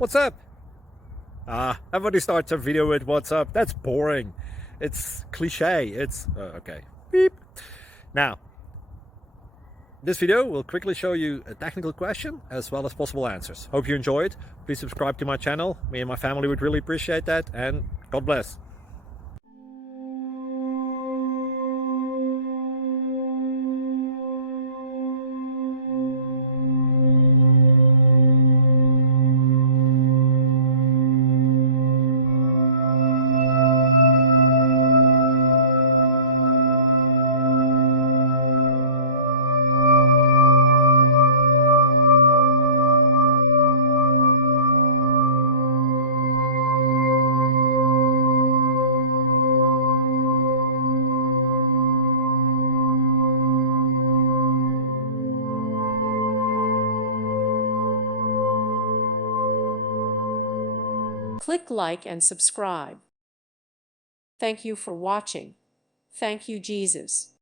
What's up? Everybody starts a video with what's up. That's boring. It's cliche. It's okay. Beep. Now, this video will quickly show you a technical question as well as possible answers. Hope you enjoy it. Please subscribe to my channel. Me and my family would really appreciate that, and God bless. Click like and subscribe. Thank you for watching. Thank you, Jesus.